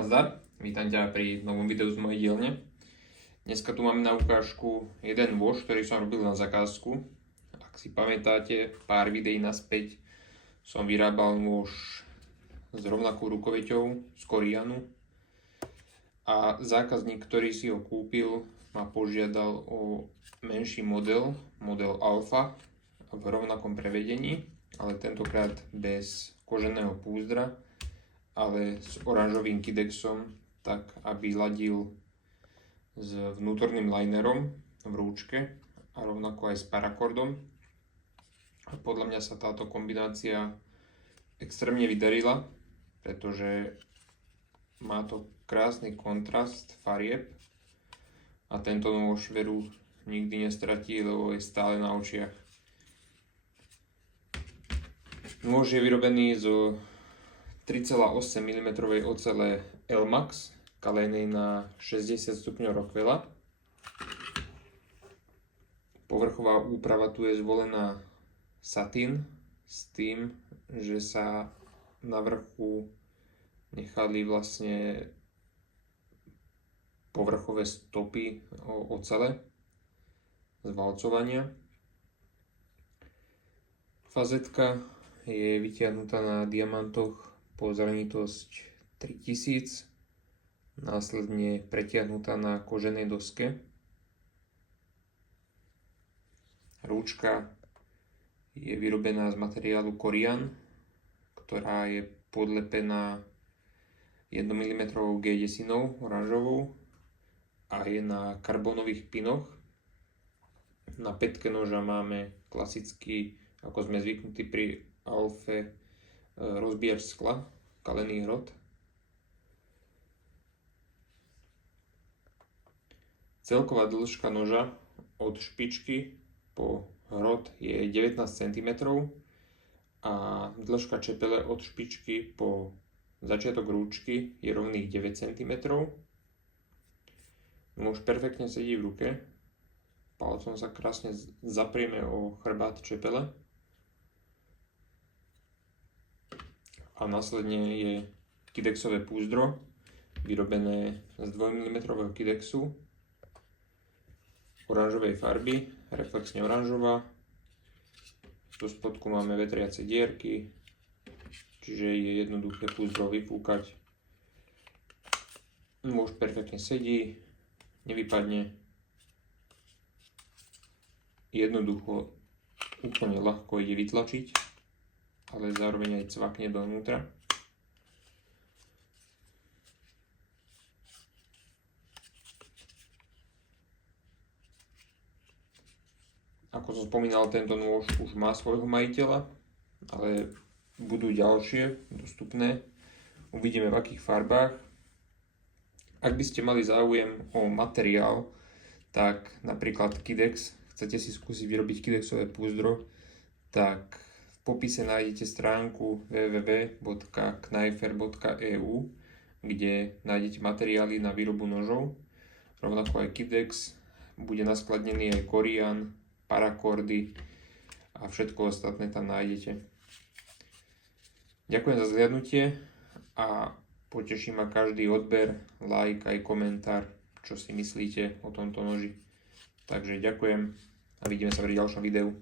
Nazdar, vítam ťa pri novom videu z mojej dielne. Dneska tu máme na ukážku jeden vôž, ktorý som robil na zakázku. Ak si pamätáte, pár videí naspäť som vyrábal nôž s rovnakou rukoveťou z Korianu. A zákazník, ktorý si ho kúpil, ma požiadal o menší model Alfa v rovnakom prevedení, ale tentokrát bez koženého púzdra, ale s oranžovým kidexom, tak aby ladil s vnútorným linerom v rúčke a rovnako aj s parakordom. A podľa mňa sa táto kombinácia extrémne vydarila, pretože má to krásny kontrast farieb a tento nôž veru nikdy nestratí, lebo je stále na očiach. Nôž je vyrobený zo 3,8 mm ocele Elmax, kalenej na 60 stupňov Rockwella. Povrchová úprava tu je zvolená satín s tým, že sa na vrchu nechali vlastne povrchové stopy ocele z valcovania. Fazetka je vytiahnutá na diamantoch po zranitosť 3000, následne pretiahnutá na koženej doske. Rúčka je vyrobená z materiálu Korian, ktorá je podlepená 1 mm G10 oranžovou a je na karbónových pinoch. Na pätke noža máme klasický, ako sme zvyknutí pri Alfe, rozbíjač skla, kalený hrot. Celková dĺžka noža od špičky po hrot je 19 cm a dĺžka čepele od špičky po začiatok rúčky je rovných 9 cm. Nôž perfektne sedí v ruke, palcom sa krásne zaprieme o chrbát čepele a následne je kidexové púzdro vyrobené z 2 mm kidexu oranžovej farby, reflexne oranžová. Do spodku máme vetriace dierky, čiže je jednoduché púzdro vyfúkať. Nôž perfektne sedí, nevypadne. Jednoducho, úplne ľahko ide vytlačiť, ale zároveň aj cvakne dovnútra. Ako som spomínal, tento nôž už má svojho majiteľa, ale budú ďalšie dostupné. Uvidíme v akých farbách. Ak by ste mali záujem o materiál, tak napríklad kidex, chcete si skúsiť vyrobiť kidexové púzdro, tak v popise nájdete stránku www.kneifer.eu, kde nájdete materiály na výrobu nožov. Rovnako aj kidex, bude naskladnený aj Korian, parakordy a všetko ostatné tam nájdete. Ďakujem za zhliadnutie a poteší ma každý odber, like aj komentár, čo si myslíte o tomto noži. Takže ďakujem a vidíme sa pri ďalšom videu.